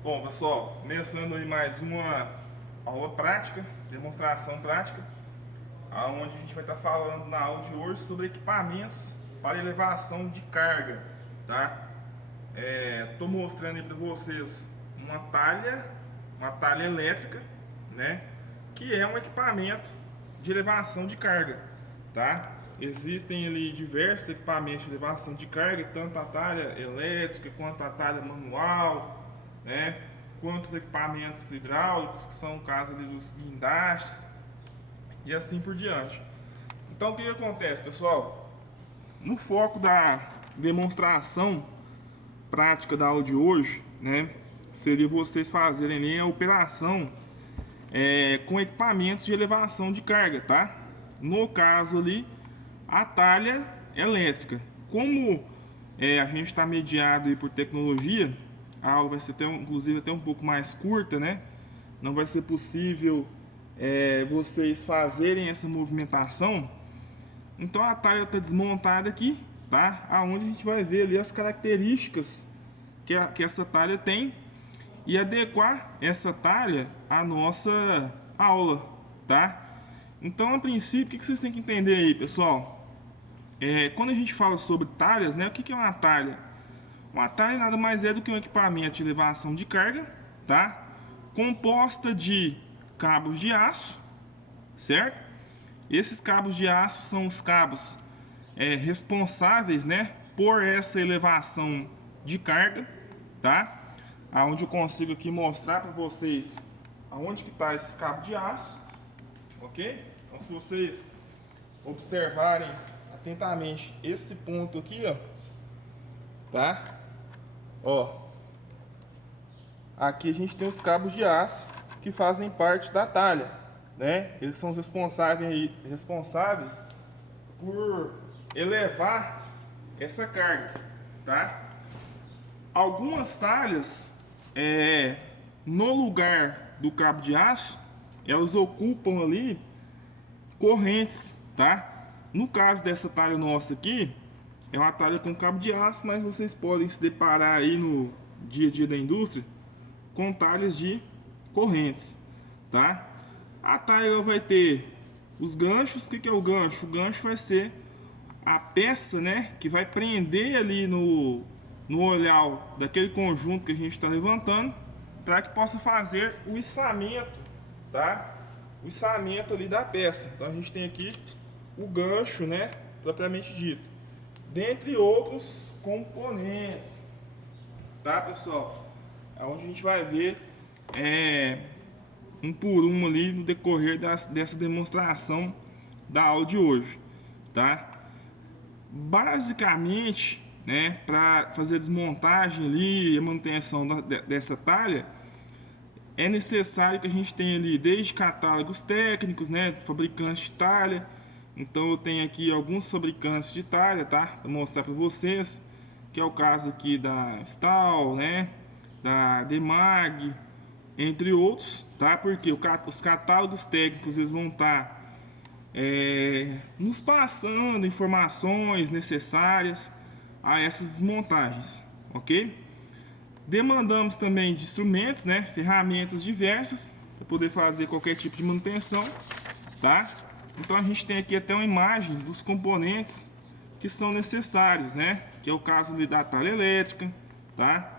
Bom, pessoal, começando aí mais uma aula prática, demonstração prática, aonde a gente vai estar falando na aula de hoje sobre equipamentos para elevação de carga, tá? Estou mostrando aí para vocês uma talha elétrica, né? Que é um equipamento de elevação de carga, tá? Existem ali diversos equipamentos de elevação de carga, tanto a talha elétrica quanto a talha manual, né? Quantos equipamentos hidráulicos, que são o caso ali dos guindastes e assim por diante. Então o que acontece, pessoal? No foco da demonstração prática da aula de hoje, né, seria vocês fazerem a operação com equipamentos de elevação de carga, tá? No caso ali, a talha elétrica. Como a gente está mediado aí por tecnologia, a aula vai ser inclusive até um pouco mais curta, né? Não vai ser possível vocês fazerem essa movimentação. Então a talha está desmontada aqui, tá? Aonde a gente vai ver ali as características que essa talha tem e adequar essa talha à nossa aula, tá? Então, a princípio, o que vocês têm que entender aí, pessoal? Quando a gente fala sobre talhas, né? O que é uma talha? Uma talha nada mais é do que um equipamento de elevação de carga, tá? Composta de cabos de aço, certo? Esses cabos de aço são os cabos responsáveis, né, por essa elevação de carga, tá? Aonde eu consigo aqui mostrar para vocês aonde que está esses cabos de aço, ok? Então, se vocês observarem atentamente esse ponto aqui, ó, tá? Ó, aqui a gente tem os cabos de aço que fazem parte da talha, né? Eles são responsáveis por elevar essa carga, tá? Algumas talhas, no lugar do cabo de aço, elas ocupam ali correntes, tá? No caso dessa talha nossa aqui, é uma talha com cabo de aço, mas vocês podem se deparar aí no dia a dia da indústria com talhas de correntes, tá? A talha vai ter os ganchos. O que é o gancho? O gancho vai ser a peça, né, que vai prender ali no olhar daquele conjunto que a gente está levantando, para que possa fazer o içamento, tá? O içamento ali da peça. Então a gente tem aqui o gancho, né, propriamente dito, dentre outros componentes, tá, pessoal? Onde a gente vai ver um por um ali no decorrer dessa demonstração da aula de hoje, tá? Basicamente, né, para fazer a desmontagem ali e a manutenção dessa talha, é necessário que a gente tenha ali desde catálogos técnicos, né, fabricantes de talha. Então eu tenho aqui alguns fabricantes de talha, tá, para mostrar para vocês, que é o caso aqui da Stahl, né, da Demag, entre outros, tá? Porque os catálogos técnicos eles vão estar nos passando informações necessárias a essas desmontagens, ok? Demandamos também de instrumentos, né, ferramentas diversas para poder fazer qualquer tipo de manutenção, tá? Então a gente tem aqui até uma imagem dos componentes que são necessários, né? Que é o caso da talha elétrica, tá?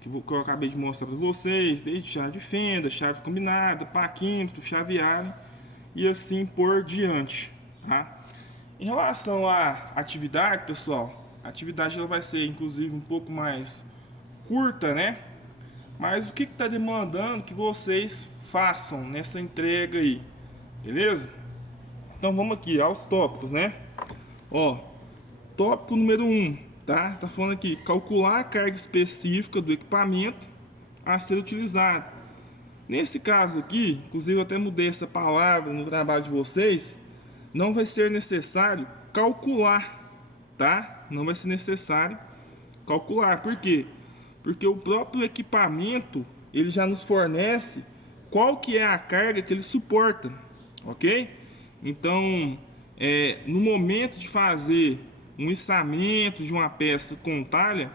Que eu acabei de mostrar para vocês, desde chave de fenda, chave combinada, paquímetro, chave Allen e assim por diante, tá? Em relação à atividade, pessoal, a atividade ela vai ser inclusive um pouco mais curta, né? Mas o que está demandando que vocês façam nessa entrega aí, beleza? Então vamos aqui aos tópicos, né? Ó, tópico número 1, tá? Tá falando aqui, calcular a carga específica do equipamento a ser utilizado. Nesse caso aqui, inclusive eu até mudei essa palavra no trabalho de vocês, não vai ser necessário calcular, tá? Não vai ser necessário calcular. Por quê? Porque o próprio equipamento, ele já nos fornece qual que é a carga que ele suporta, ok? Então, no momento de fazer um içamento de uma peça com talha,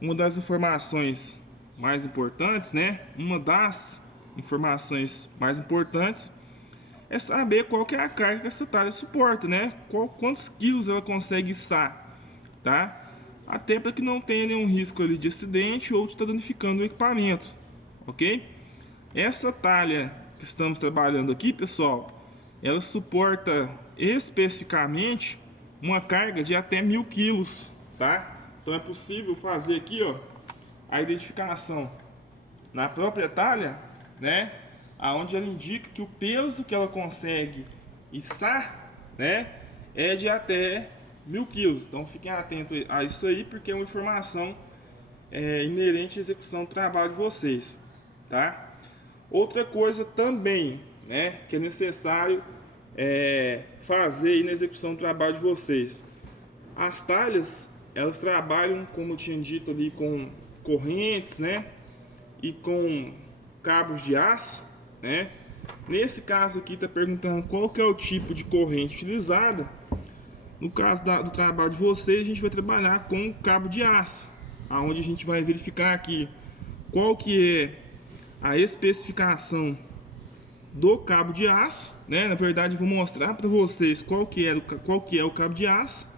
uma das informações mais importantes, né? Uma das informações mais importantes é saber qual que é a carga que essa talha suporta, né? Quantos quilos ela consegue içar, tá? Até para que não tenha nenhum risco ali de acidente ou de estar danificando o equipamento, ok? Essa talha que estamos trabalhando aqui, pessoal, ela suporta especificamente uma carga de até 1000 quilos, tá? Então é possível fazer aqui, ó, a identificação na própria talha, né? Aonde ela indica que o peso que ela consegue içar, né, é de até 1000 quilos. Então fiquem atentos a isso aí, porque é uma informação inerente à execução do trabalho de vocês, tá? Outra coisa também, né, que é necessário fazer aí na execução do trabalho de vocês. As talhas, elas trabalham, como eu tinha dito ali, com correntes, né, e com cabos de aço, né? Nesse caso aqui está perguntando qual que é o tipo de corrente utilizada. No caso do trabalho de vocês, a gente vai trabalhar com cabo de aço, aonde a gente vai verificar aqui qual que é a especificação do cabo de aço, né? Na verdade, eu vou mostrar para vocês qual que é o cabo de aço,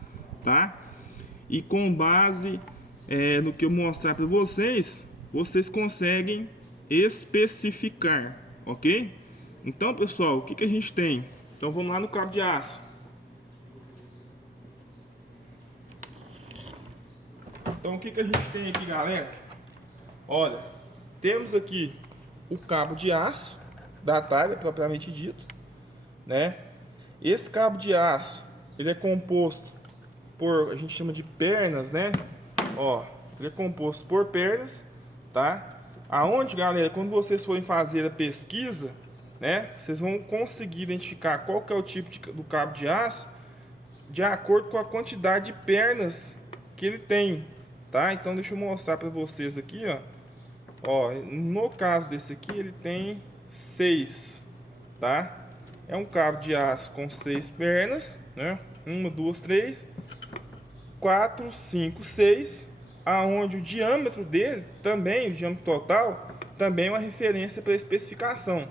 tá? E com base no que eu mostrar para vocês, vocês conseguem especificar, ok? Então, pessoal, o que a gente tem? Então, vamos lá no cabo de aço. Então, o que a gente tem aqui, galera? Olha, temos aqui o cabo de aço da talha, propriamente dito, né? Esse cabo de aço, ele é composto por, a gente chama de pernas, né? Ó, ele é composto por pernas, tá? Aonde, galera, quando vocês forem fazer a pesquisa, né, vocês vão conseguir identificar qual que é o tipo do cabo de aço de acordo com a quantidade de pernas que ele tem, tá? Então deixa eu mostrar para vocês aqui, ó. Ó, no caso desse aqui, ele tem 6, tá? É um cabo de aço com 6 pernas, né? 1, 2, 3, 4, 5, 6. Aonde o diâmetro dele, também, o diâmetro total, também é uma referência para a especificação.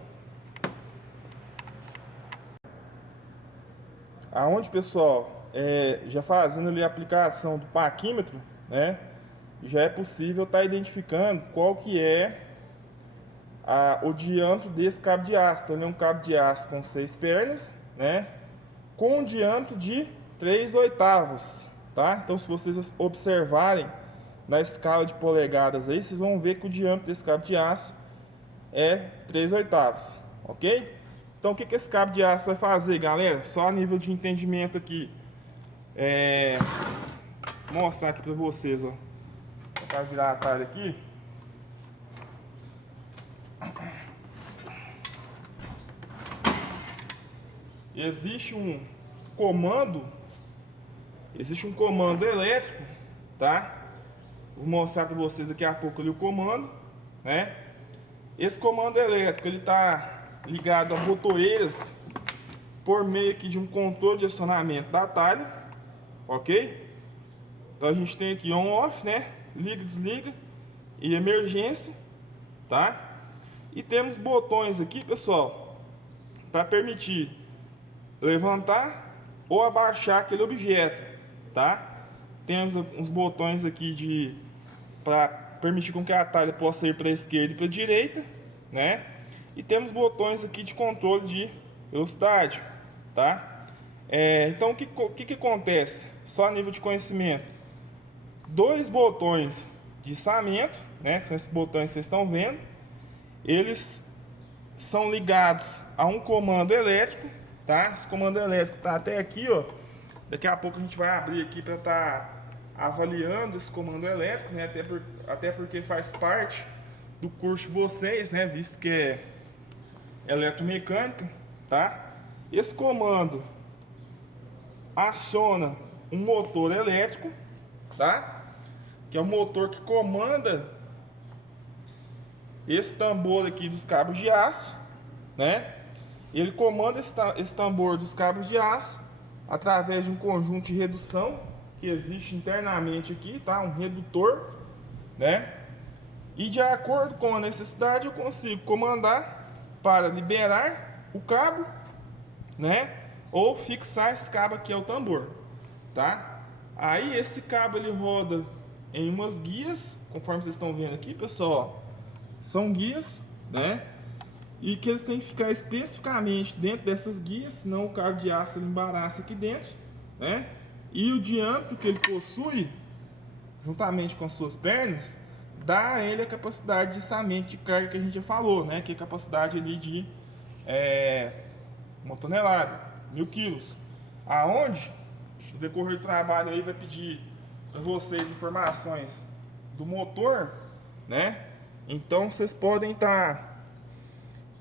Aonde, pessoal, já fazendo ali a aplicação do paquímetro, né, já é possível estar identificando qual que é o diâmetro desse cabo de aço. Então, ele é um cabo de aço com 6 pernas, né, com um diâmetro de 3/8, tá? Então, se vocês observarem na escala de polegadas aí, vocês vão ver que o diâmetro desse cabo de aço é 3/8, ok? Então o que esse cabo de aço vai fazer, galera? Só a nível de entendimento aqui, vou mostrar aqui para vocês, ó. Vou virar a talha aqui. Existe um comando elétrico, tá? Vou mostrar para vocês daqui a pouco ali o comando, né? Esse comando elétrico, ele está ligado a botoeiras por meio aqui de um controle de acionamento da talha, ok? Então a gente tem aqui on/off, né? Liga, desliga e emergência, tá? E temos botões aqui, pessoal, para permitir levantar ou abaixar aquele objeto, tá? Temos uns botões aqui para permitir com que a talha possa ir para a esquerda e para a direita, né? E temos botões aqui de controle de velocidade, tá? Então o que acontece? Só a nível de conhecimento. 2 botões de içamento, né? Que são esses botões que vocês estão vendo. Eles são ligados a um comando elétrico, tá? Esse comando elétrico tá até aqui, ó. Daqui a pouco a gente vai abrir aqui para estar avaliando esse comando elétrico, né? Até porque faz parte do curso de vocês, né? Visto que é eletromecânica, tá? Esse comando aciona um motor elétrico, tá? Que é o motor que comanda esse tambor aqui dos cabos de aço, né? Ele comanda esse tambor dos cabos de aço através de um conjunto de redução que existe internamente aqui, tá? Um redutor, né? E de acordo com a necessidade eu consigo comandar para liberar o cabo, né? Ou fixar esse cabo aqui ao tambor, tá? Aí esse cabo ele roda em umas guias, conforme vocês estão vendo aqui, pessoal. São guias, né? E que eles têm que ficar especificamente dentro dessas guias, senão o cabo de aço ele embaraça aqui dentro, né? E o diâmetro que ele possui, juntamente com as suas pernas, dá a ele a capacidade de içamento de carga que a gente já falou, né? Que é a capacidade ali de 1 tonelada, 1000 quilos. Aonde, no decorrer do trabalho aí, vai pedir para vocês informações do motor, né? Então vocês podem estar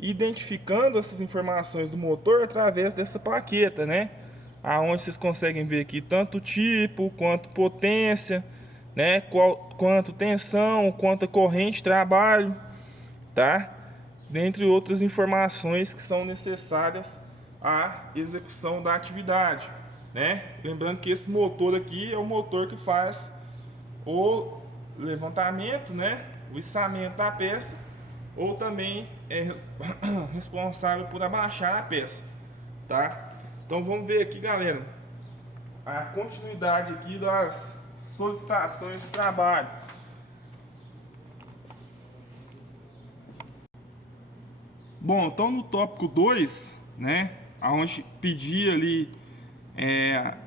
identificando essas informações do motor através dessa plaqueta, né? Aonde vocês conseguem ver aqui tanto tipo, quanto potência, né? Quanto tensão, quanto corrente de trabalho, tá? Dentre outras informações que são necessárias à execução da atividade, né? Lembrando que esse motor aqui é o motor que faz o levantamento, né? O içamento da peça, ou também é responsável por abaixar a peça, tá? Então vamos ver aqui, galera, a continuidade aqui das solicitações de trabalho. Bom, então no tópico 2, né, aonde pedir ali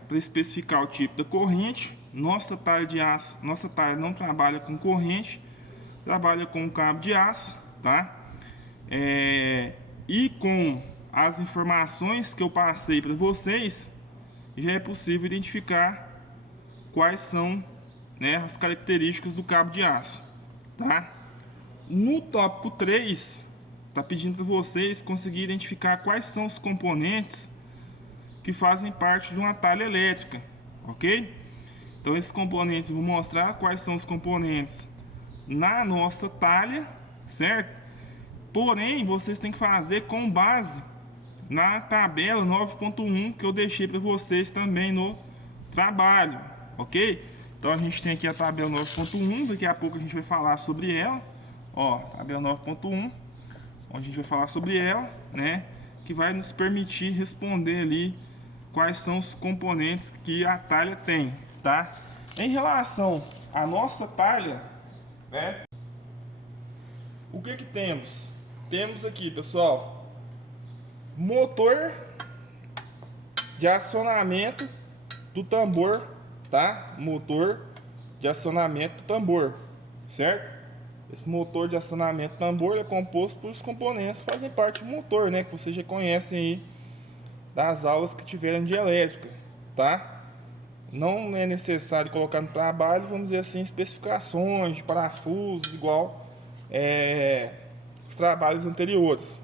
para especificar o tipo da corrente, nossa talha de aço, nossa talha não trabalha com corrente, trabalha com cabo de aço, tá? E com as informações que eu passei para vocês, já é possível identificar quais são, né, as características do cabo de aço, tá? No tópico 3, tá pedindo para vocês conseguirem identificar quais são os componentes que fazem parte de uma talha elétrica, ok? Então esses componentes, eu vou mostrar quais são os componentes na nossa talha, certo? Porém, vocês têm que fazer com base na tabela 9.1 que eu deixei para vocês também no trabalho, ok? Então a gente tem aqui a tabela 9.1, daqui a pouco a gente vai falar sobre ela, ó, tabela 9.1, onde a gente vai falar sobre ela, né? Que vai nos permitir responder ali quais são os componentes que a talha tem, tá? Em relação à nossa talha, né? O que que temos? Temos aqui, pessoal, motor de acionamento do tambor, tá? Motor de acionamento do tambor, certo? Esse motor de acionamento do tambor é composto por os componentes que fazem parte do motor, né? Que vocês já conhecem aí das aulas que tiveram de elétrica, tá? Não é necessário colocar no trabalho, vamos dizer assim, especificações de parafusos igual os trabalhos anteriores,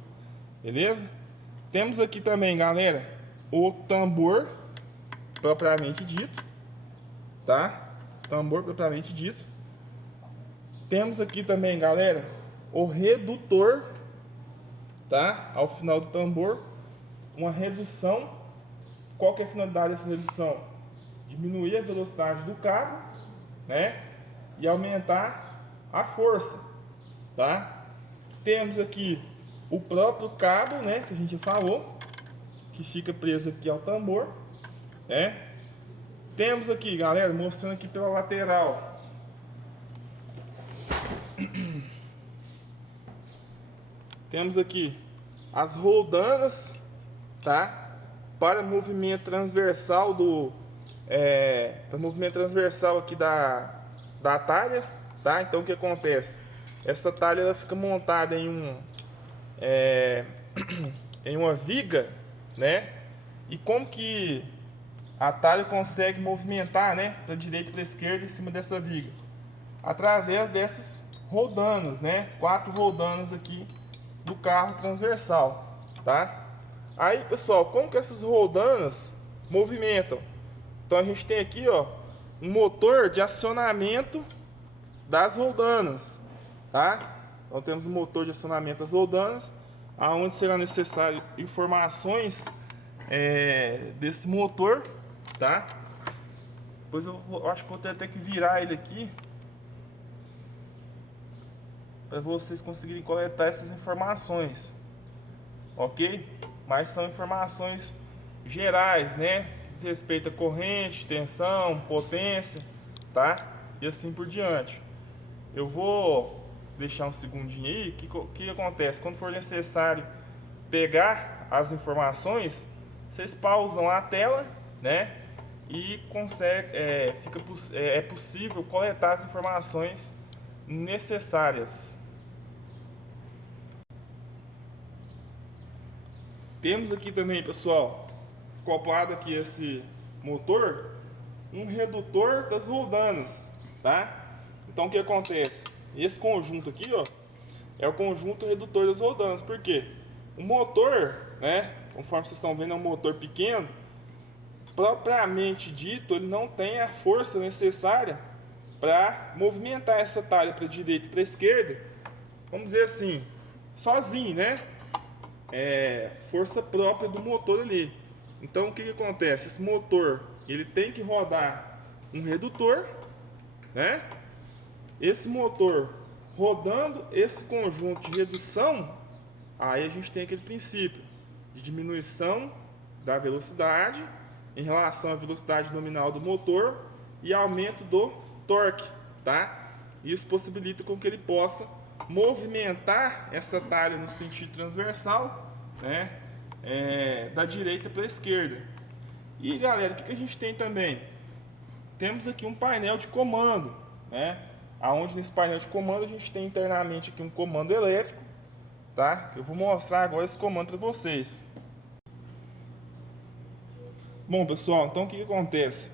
beleza? Temos aqui também, galera, o tambor propriamente dito, tá? Tambor propriamente dito. Temos aqui também, galera, o redutor, tá? Ao final do tambor, uma redução. Qual que é a finalidade dessa redução? Diminuir a velocidade do cabo, né? E aumentar a força, tá? Temos aqui o próprio cabo, né? Que a gente falou, que fica preso aqui ao tambor, né? Temos aqui, galera, mostrando aqui pela lateral, temos aqui as roldanas, tá? Para movimento transversal para movimento transversal aqui da talha, tá? Então o que acontece? Essa talha ela fica montada em uma viga, né? E como que a talha consegue movimentar, né, para a direita e para a esquerda em cima dessa viga? Através dessas roldanas, né? 4 roldanas aqui do carro transversal, tá? Aí, pessoal, como que essas roldanas movimentam? Então a gente tem aqui, ó, um motor de acionamento das roldanas, tá? Então temos um motor de acionamento das roldanas, aonde será necessário informações desse motor, tá? Depois eu acho que vou ter até que virar ele aqui para vocês conseguirem coletar essas informações, ok? Mas são informações gerais, né? Diz respeito a corrente, tensão, potência, tá? E assim por diante. Eu vou deixar um segundinho aí. O que acontece? Quando for necessário pegar as informações, vocês pausam a tela, né? E é possível coletar as informações necessárias. Temos aqui também, pessoal, acoplado aqui esse motor, um redutor das roldanas, tá? Então o que acontece? Esse conjunto aqui, ó, é o conjunto redutor das roldanas. Por quê? O motor, né, conforme vocês estão vendo, é um motor pequeno. Propriamente dito, ele não tem a força necessária para movimentar essa talha para a direita e para a esquerda, vamos dizer assim, sozinho, né? Força própria do motor ali. Então o que acontece? Esse motor, ele tem que rodar um redutor, né? Esse motor rodando esse conjunto de redução, aí a gente tem aquele princípio de diminuição da velocidade em relação à velocidade nominal do motor e aumento do torque, tá? Isso possibilita com que ele possa movimentar essa talha no sentido transversal, né? Da direita para a esquerda. E galera, o que a gente tem também? Temos aqui um painel de comando, né? Aonde nesse painel de comando a gente tem internamente aqui um comando elétrico, tá? Eu vou mostrar agora esse comando para vocês. Bom, pessoal, então o que acontece?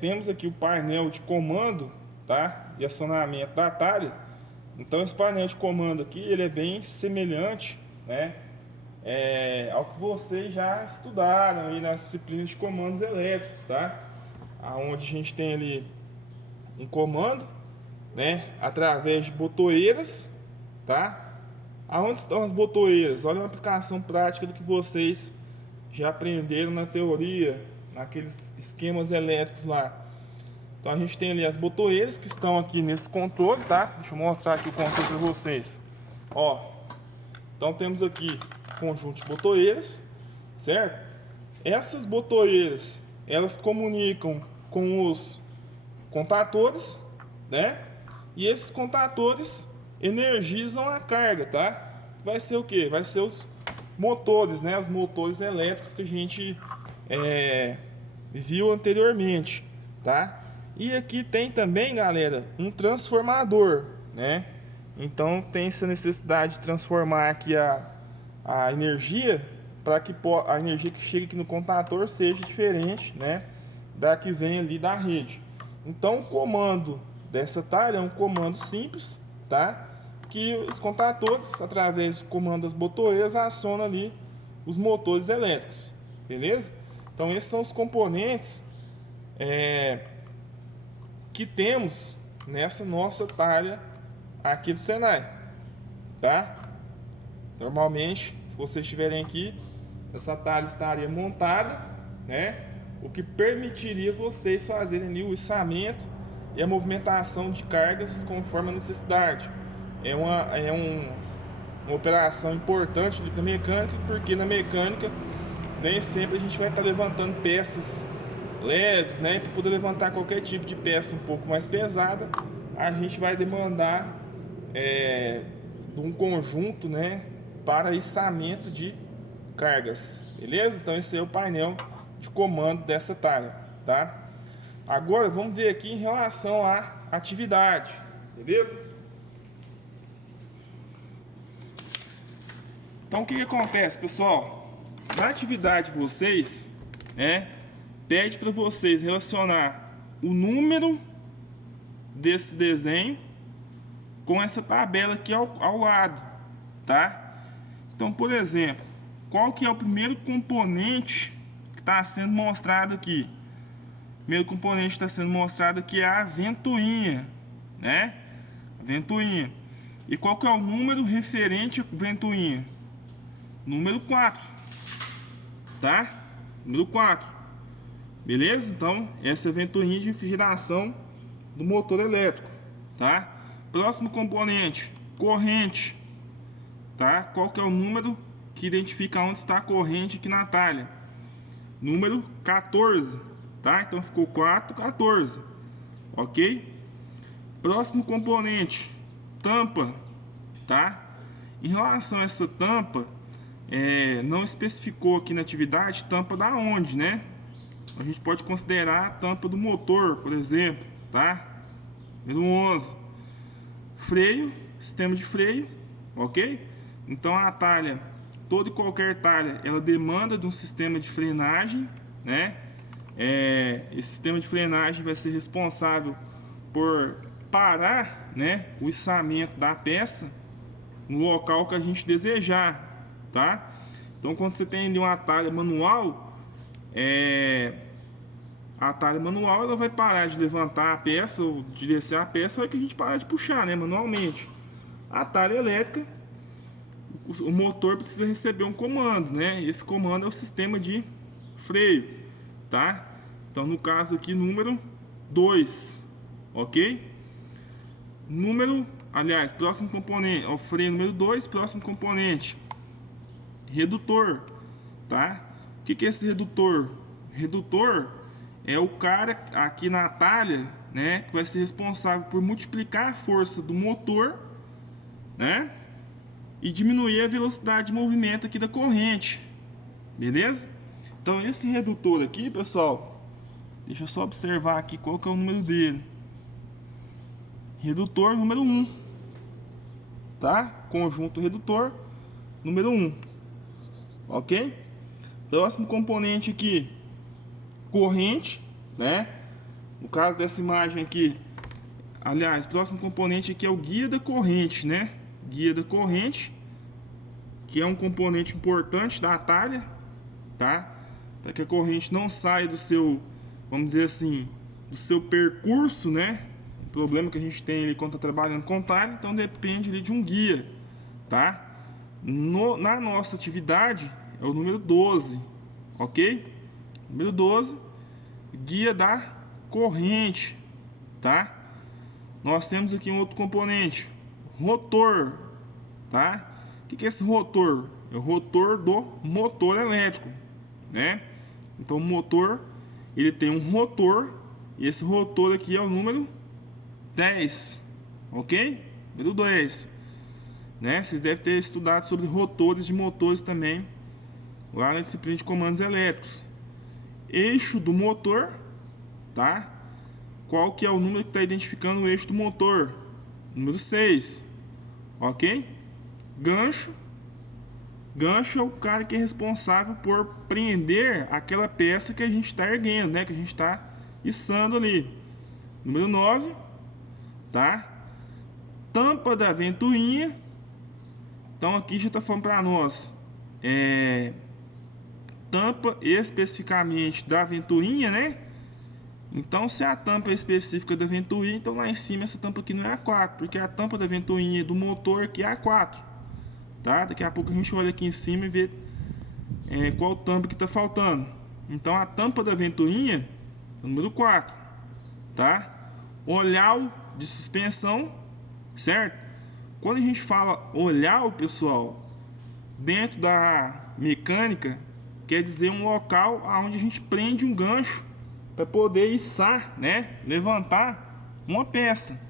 Temos aqui o painel de comando, tá? De acionamento da talha. Então esse painel de comando aqui, ele é bem semelhante, né? Ao que vocês já estudaram aí nas disciplinas de comandos elétricos, tá? Onde a gente tem ali um comando, né? Através de botoeiras, tá? Aonde estão as botoeiras? Olha uma aplicação prática do que vocês já aprenderam na teoria, naqueles esquemas elétricos lá. Então a gente tem ali as botoeiras que estão aqui nesse controle, tá? Deixa eu mostrar aqui o controle para vocês. Ó, então temos aqui conjunto de botoeiras, certo? Essas botoeiras, elas comunicam com os contatores, né? E esses contatores energizam a carga, tá? Vai ser o que? Vai ser os motores, né? Os motores elétricos que a gente viu anteriormente, tá? E aqui tem também, galera, um transformador, né? Então tem essa necessidade de transformar aqui a energia para que a energia que chega aqui no contator seja diferente, né? Da que vem ali da rede. Então o comando dessa talha é um comando simples, tá? Que os contatores, através do comando das botoeiras, acionam ali os motores elétricos, beleza? Então esses são os componentes que temos nessa nossa talha aqui do Senai, tá? Normalmente, se vocês estiverem aqui, essa talha estaria montada, né? O que permitiria vocês fazerem ali o içamento e a movimentação de cargas conforme a necessidade. É uma operação importante para a mecânica, porque na mecânica nem sempre a gente vai estar levantando peças leves, né? Para poder levantar qualquer tipo de peça um pouco mais pesada, a gente vai demandar de um conjunto, né, para içamento de cargas, beleza? Então esse é o painel de comando dessa talha, tá? Agora vamos ver aqui em relação à atividade, beleza? Então o que acontece, pessoal? Na atividade de vocês, pede para vocês relacionar o número desse desenho com essa tabela aqui ao lado, tá? Então, por exemplo, qual que é o primeiro componente que está sendo mostrado aqui? O primeiro componente que está sendo mostrado aqui é a ventoinha, né? A ventoinha. E qual que é o número referente à ventoinha? Número 4, tá? Número 4. Beleza? Então, essa é a ventoinha de refrigeração do motor elétrico, tá? Próximo componente, corrente, tá? Qual que é o número que identifica onde está a corrente aqui na talha? Número 14, tá? Então ficou 4, 14, ok? Próximo componente, tampa, tá? Em relação a essa tampa, não especificou aqui na atividade tampa da onde, né? A gente pode considerar a tampa do motor, por exemplo, tá? Número 11. Freio, sistema de freio, ok? Então a talha, toda e qualquer talha, ela demanda de um sistema de frenagem, né? Esse sistema de frenagem vai ser responsável por parar, né, o içamento da peça no local que a gente desejar, tá? Então quando você tem uma talha manual, a talha manual ela vai parar de levantar a peça ou de descer a peça, é que a gente parar de puxar, né, manualmente. A talha elétrica, o motor precisa receber um comando, né? Esse comando é o sistema de freio, tá? Então no caso aqui número 2, ok? Próximo componente, o freio número 2, próximo componente, redutor, tá? O que é esse redutor? Redutor é o cara aqui na talha, né, que vai ser responsável por multiplicar a força do motor, né, e diminuir a velocidade de movimento aqui da corrente, beleza? Então esse redutor aqui, pessoal, deixa eu só observar aqui qual que é o número dele. Redutor número 1, tá? Conjunto redutor número 1, ok? Próximo componente aqui, corrente, né? No caso dessa imagem aqui, aliás, próximo componente aqui é o guia da corrente, né? Guia da corrente, que é um componente importante da talha, tá? Para que a corrente não saia do seu, vamos dizer assim, do seu percurso, né? Problema que a gente tem ali quando está trabalhando com talha, então depende ali de um guia, tá? Na nossa atividade é o número 12, ok? Número 12, guia da corrente, tá? Nós temos aqui um outro componente, rotor, tá? O que é esse rotor? É o rotor do motor elétrico, né? Então o motor, ele tem um rotor, e esse rotor aqui é o número 10, ok? Número 10, né? Vocês devem ter estudado sobre rotores de motores também, lá na disciplina de comandos elétricos. Eixo do motor, tá? Qual que é o número que está identificando o eixo do motor? Número 6, ok? Gancho. Gancho é o cara que é responsável por prender aquela peça que a gente está erguendo, né? Que a gente está içando ali. Número 9, tá? Tampa da ventoinha. Então aqui já está falando para nós tampa especificamente da ventoinha, né? Então se a tampa é específica da ventoinha, então lá em cima essa tampa aqui não é A4, porque a tampa da ventoinha do motor aqui é A4, tá? Daqui a pouco a gente olha aqui em cima e vê qual tampa que está faltando. Então a tampa da ventoinha é o número 4, tá? Olhar de suspensão, certo? Quando a gente fala olhar, pessoal, dentro da mecânica, quer dizer um local onde a gente prende um gancho para poder içar, né? Levantar uma peça,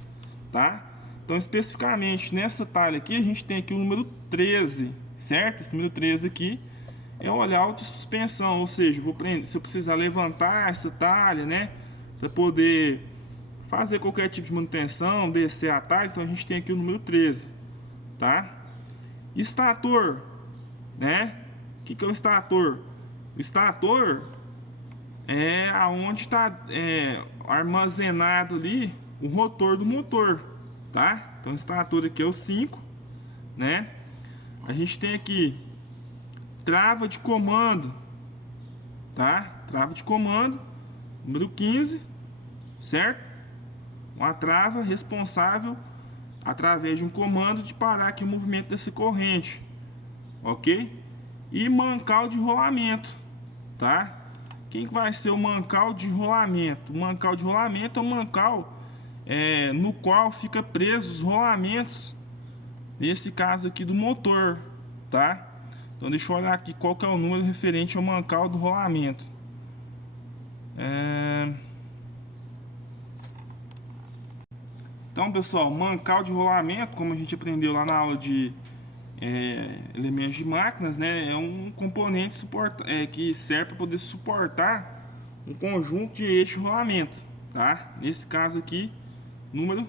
tá? Então, especificamente nessa talha aqui, a gente tem aqui o número 13, certo? Esse número 13 aqui é o olhar de suspensão, ou seja, se eu precisar levantar essa talha, né? Para poder fazer qualquer tipo de manutenção, descer a talha, então a gente tem aqui o número 13, tá? Estator, né? O que é o estator? O estator é aonde está armazenado ali o rotor do motor, tá? Então o estator aqui é o 5, né? A gente tem aqui trava de comando, tá? Trava de comando, número 15, certo? Uma trava responsável através de um comando de parar aqui o movimento dessa corrente, ok? E mancal de rolamento, tá? Quem que vai ser o mancal de rolamento? O mancal de rolamento é o mancal no qual fica preso os rolamentos, nesse caso aqui do motor, tá? Então deixa eu olhar aqui qual que é o número referente ao mancal do rolamento. Então, pessoal, mancal de rolamento, como a gente aprendeu lá na aula de elementos de máquinas, né, é um componente que serve para poder suportar um conjunto de eixo de rolamento, tá? Nesse caso aqui, número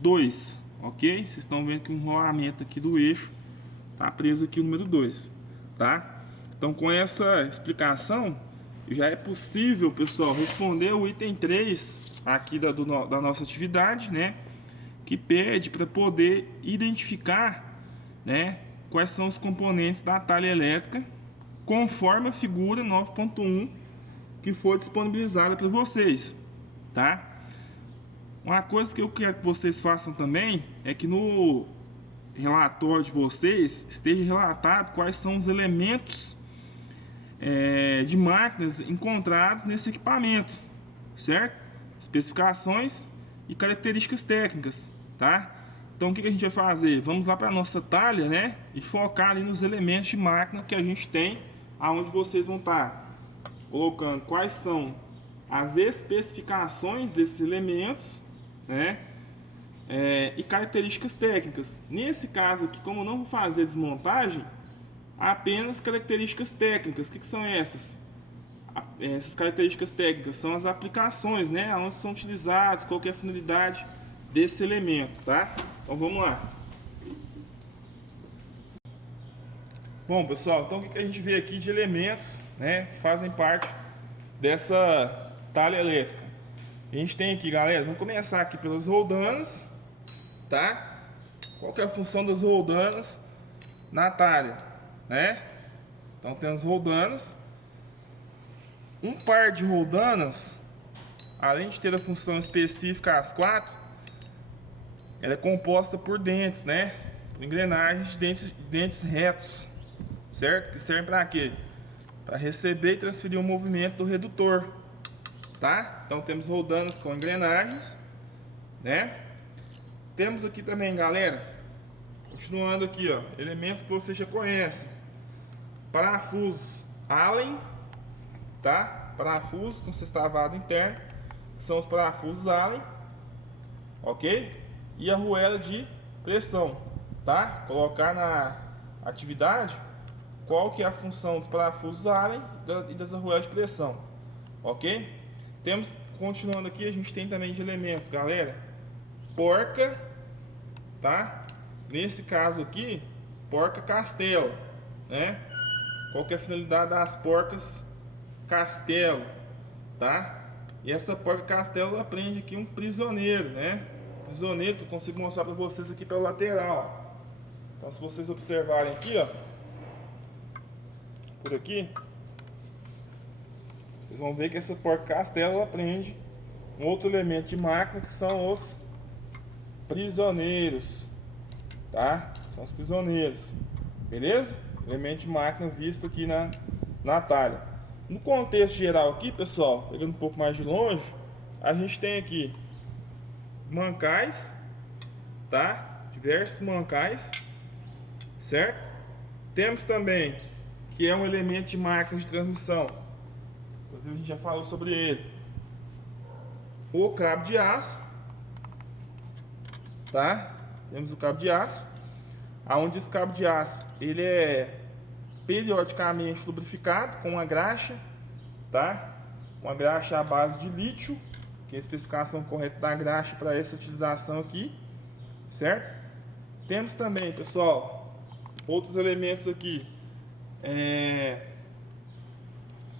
2, ok? Vocês estão vendo que um rolamento aqui do eixo tá preso aqui o número 2, tá? Então, com essa explicação, já é possível, pessoal, responder o item 3 aqui da nossa atividade, né? Que pede para poder identificar, né, quais são os componentes da talha elétrica, conforme a figura 9.1 que foi disponibilizada para vocês, tá? Uma coisa que eu quero que vocês façam também é que no relatório de vocês esteja relatado quais são os elementos de máquinas encontrados nesse equipamento, certo? Especificações e características técnicas, tá? Então o que a gente vai fazer? Vamos lá para a nossa talha, né? E focar ali nos elementos de máquina que a gente tem, aonde vocês vão estar colocando quais são as especificações desses elementos, né? E características técnicas. Nesse caso aqui, como eu não vou fazer desmontagem, apenas características técnicas. O que são essas? Essas características técnicas são as aplicações, né? Onde são utilizados, qual que é a finalidade desse elemento, tá? Então vamos lá. Bom, pessoal, então o que a gente vê aqui de elementos, né, que fazem parte dessa talha elétrica? A gente tem aqui, galera, vamos começar aqui pelas roldanas, tá? Qual que é a função das roldanas na talha, né? Então temos roldanas. Um par de roldanas, além de ter a função específica às 4, ela é composta por dentes, né? Por engrenagens de dentes retos, certo? Que servem para quê? Para receber e transferir o movimento do redutor, tá? Então temos roldanas com engrenagens, né? Temos aqui também, galera, continuando aqui, ó, elementos que você já conhece: parafusos Allen, tá? Parafusos com sextavado interno, que são os parafusos Allen, ok? E a arruela de pressão, tá? Colocar na atividade qual que é a função dos parafusos Allen e das arruelas de pressão, ok? Temos, continuando aqui, a gente tem também de elementos, galera, porca, tá? Nesse caso aqui, porca castelo, né? Qual que é a finalidade das porcas castelo, tá? E essa porca castelo prende aqui um prisioneiro, né? Prisioneiro que eu consigo mostrar para vocês aqui pela lateral. Então, se vocês observarem aqui, ó, por aqui, vocês vão ver que essa porca castelo prende um outro elemento de máquina, que são os prisioneiros, tá? São os prisioneiros, beleza? Elemento de máquina visto aqui na talha. No contexto geral aqui, pessoal, pegando um pouco mais de longe, a gente tem aqui mancais, tá? Diversos mancais, certo? Temos também, que é um elemento de máquina de transmissão, inclusive a gente já falou sobre ele, o cabo de aço, tá? Temos o cabo de aço, aonde esse cabo de aço ele é periodicamente lubrificado com uma graxa, tá? Uma graxa à base de lítio, que é a especificação correta da graxa para essa utilização aqui, certo? Temos também, pessoal, outros elementos aqui,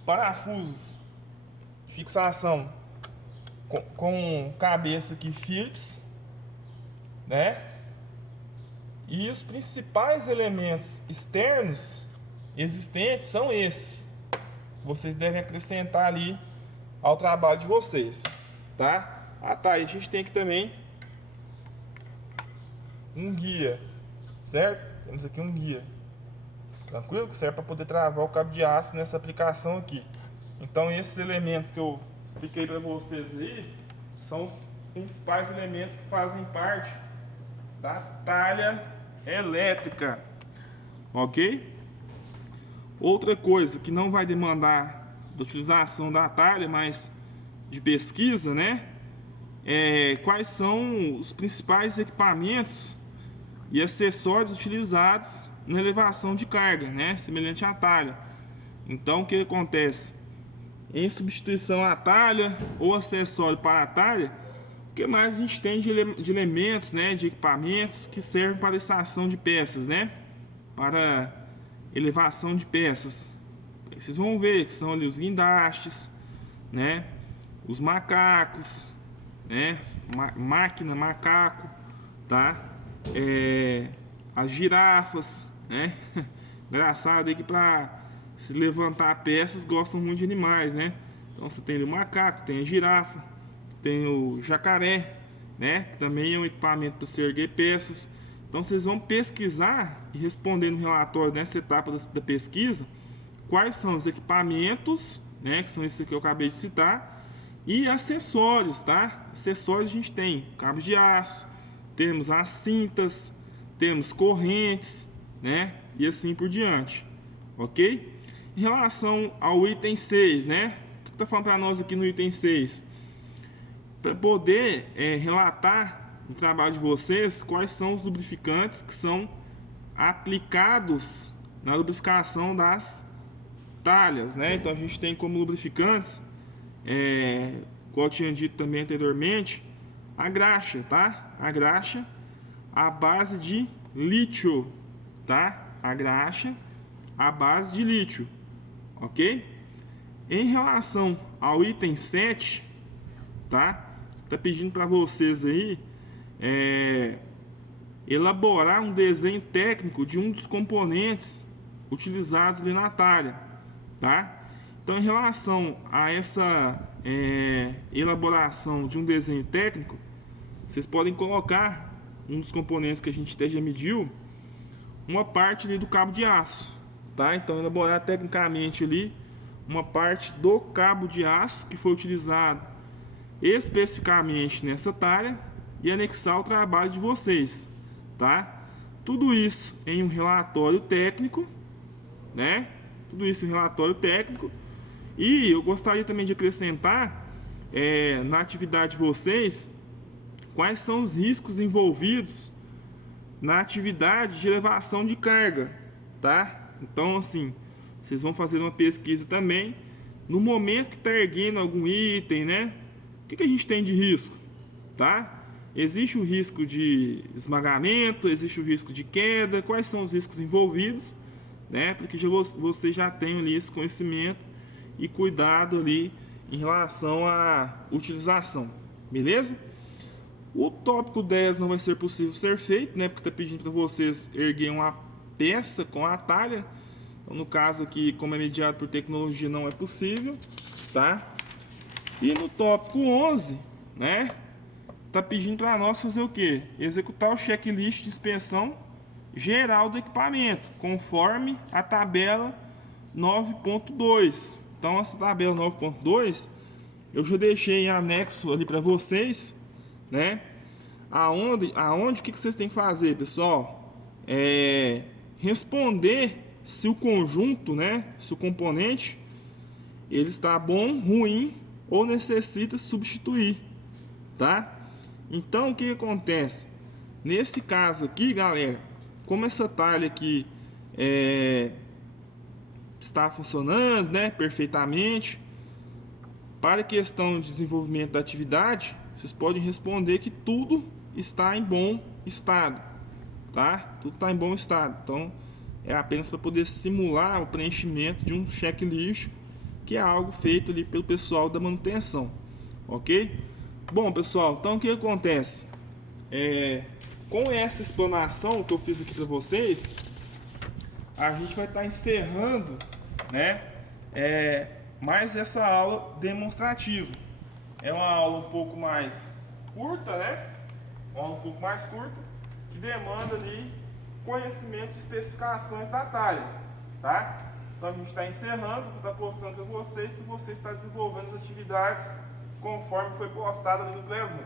parafusos de fixação com cabeça aqui Phillips, né? E os principais elementos externos existentes são esses. Vocês devem acrescentar ali ao trabalho de vocês, tá? Tá, e a gente tem aqui também um guia, certo? Temos aqui um guia, tranquilo? Que serve para poder travar o cabo de aço nessa aplicação aqui. Então esses elementos que eu expliquei para vocês aí são os principais elementos que fazem parte da talha elétrica, ok? Outra coisa que não vai demandar da utilização da talha, mas de pesquisa, né? Quais são os principais equipamentos e acessórios utilizados na elevação de carga, né? Semelhante à talha. Então, o que acontece? Em substituição à talha ou acessório para a talha, o que mais a gente tem de elementos, né? De equipamentos que servem para estação de peças, né? Para elevação de peças. Vocês vão ver que são ali os guindastes, né? Os macacos, né? Máquina, macaco, tá? As girafas, né? Engraçado aí que para se levantar peças gostam muito de animais, né? Então você tem o macaco, tem a girafa, tem o jacaré, né? Que também é um equipamento para se erguer peças. Então vocês vão pesquisar e responder no relatório nessa etapa da pesquisa quais são os equipamentos, né? Que são esses que eu acabei de citar, e acessórios, tá? Acessórios a gente tem cabos de aço, temos as cintas, temos correntes, né? E assim por diante, ok? Em relação ao item 6, né? O que está falando para nós aqui no item 6? Para poder relatar no trabalho de vocês quais são os lubrificantes que são aplicados na lubrificação das talhas, né? Então a gente tem como lubrificantes, como eu tinha dito também anteriormente, a graxa, tá? A graxa à base de lítio, tá? A graxa à base de lítio, ok? Em relação ao item 7, tá? Tá pedindo para vocês aí elaborar um desenho técnico de um dos componentes utilizados ali na talha, tá? Então, em relação a essa elaboração de um desenho técnico, vocês podem colocar um dos componentes que a gente até já mediu, uma parte ali do cabo de aço, tá? Então, elaborar tecnicamente ali uma parte do cabo de aço que foi utilizado especificamente nessa talha e anexar o trabalho de vocês, tá? Tudo isso em um relatório técnico, né? Tudo isso em um relatório técnico. E eu gostaria também de acrescentar na atividade de vocês quais são os riscos envolvidos na atividade de elevação de carga, tá? Então, assim, vocês vão fazer uma pesquisa também no momento que está erguendo algum item, né? O que a gente tem de risco, tá? Existe o risco de esmagamento, existe o risco de queda, quais são os riscos envolvidos, né? Porque você já tem ali esse conhecimento e cuidado ali em relação à utilização, beleza? O tópico 10 não vai ser possível ser feito, né? Porque está pedindo para vocês erguer uma peça com a talha. Então, no caso aqui, como é mediado por tecnologia, não é possível, tá? E no tópico 11, né? Tá pedindo para nós fazer o quê? Executar o checklist de inspeção geral do equipamento, conforme a tabela 9.2. Então, essa tabela 9.2 eu já deixei em anexo ali para vocês, né? Aonde o que vocês têm que fazer, pessoal? Responder se o conjunto, né? Se o componente ele está bom, ruim ou necessita substituir, tá? Então, o que acontece? Nesse caso aqui, galera, como essa talha aqui está funcionando, né, perfeitamente, para a questão de desenvolvimento da atividade, vocês podem responder que tudo está em bom estado, tá? Tudo está em bom estado. Então, é apenas para poder simular o preenchimento de um checklist, que é algo feito ali pelo pessoal da manutenção, ok? Bom, pessoal, então o que acontece? Com essa explanação que eu fiz aqui para vocês, a gente vai estar encerrando, né, mais essa aula demonstrativa. É uma aula um pouco mais curta, né? Uma aula um pouco mais curta, que demanda ali conhecimento de especificações da talha, tá? Então a gente está encerrando, vou estar postando para vocês estar desenvolvendo as atividades conforme foi postado ali no Classroom.